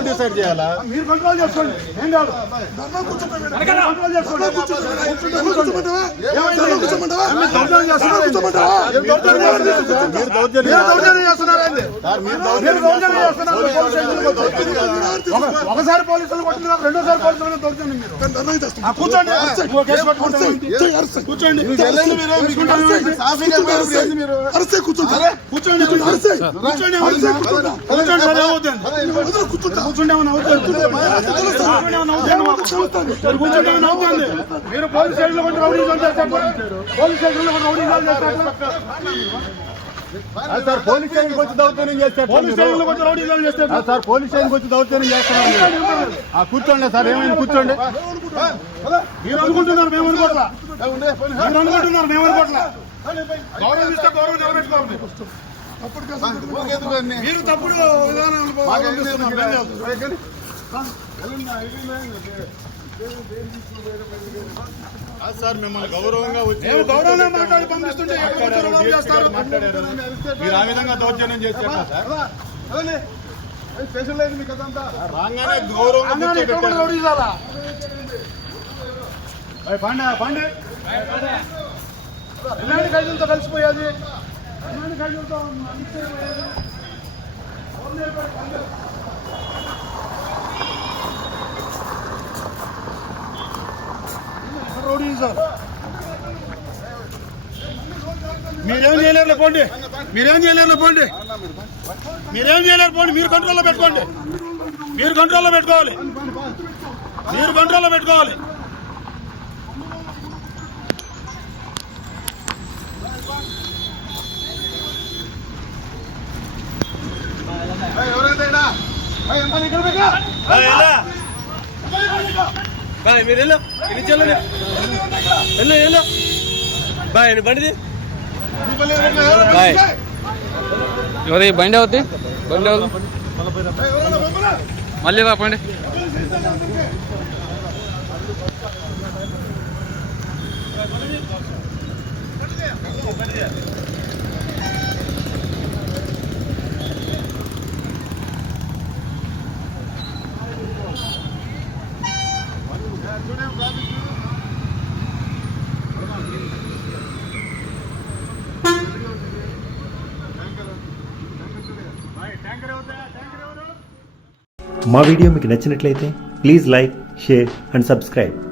Decide చేయాలా మీరు control చేసుకోండి ఏం కాదు ఒకసారి పోలీసులు కొట్టినారు రెండోసారి పోలీసులు దౌర్జన్యం మీరు కూర్చోండి కూర్చోండి మీరు పోలీస్ స్టేషన్లో కొంచెం రౌడీజం చేస్తారు పోలీస్ స్టేషన్లో కొంచెం రౌడీజం చేస్తారు సార్ పోలీస్ స్టేషన్కి వచ్చి దౌర్జన్యం చేస్తారు పోలీస్ స్టేషన్లో కొంచెం రౌడీజం చేస్తారు సార్ పోలీస్ స్టేషన్కి వచ్చి దౌర్జన్యం చేస్తున్నారు కూర్చోండి సార్ ఏమైంది కూర్చోండి మీరు అనుకుంటున్నారు మేము అనుకోట్లా మీరు అనుకుంటున్నారు మేము అనుకోట్లా గౌరవం ఇస్తే గౌరవం నిలబెట్టుకోవాలి మీరు తప్పుడు సార్ మిమ్మల్ని గౌరవంగా గౌరవంగా మాట్లాడి పంపిస్తుంటే మీరు ఆ విధంగా దౌర్జన్యం చేస్తారు సార్ స్టేషన్ లేదు మీకు అదంతా రాగానే గౌరవంగా పండి ఎలాంటి ఖైదీలతో కలిసిపోయేది ఎలాంటి ఖైదీలతో మీరేం చేయలేరు పోండి మీరేం చేయలేరు పోండి మీరేం చేయలేరు పోండి మీరు కంట్రోల్లో పెట్టుకోండి మీరు కంట్రోల్లో పెట్టుకోవాలి మీరు కంట్రోల్లో పెట్టుకోవాలి బాయ్ మీరు వెళ్ళు వెళ్ళు వెళ్ళు బాయ్ బండిది బాయ్ ఎవరి బండి అవుతుంది బండి అవుతుంది మళ్ళీ రా పండి మా వీడియో మీకు నచ్చినట్లయితే please like, share and subscribe.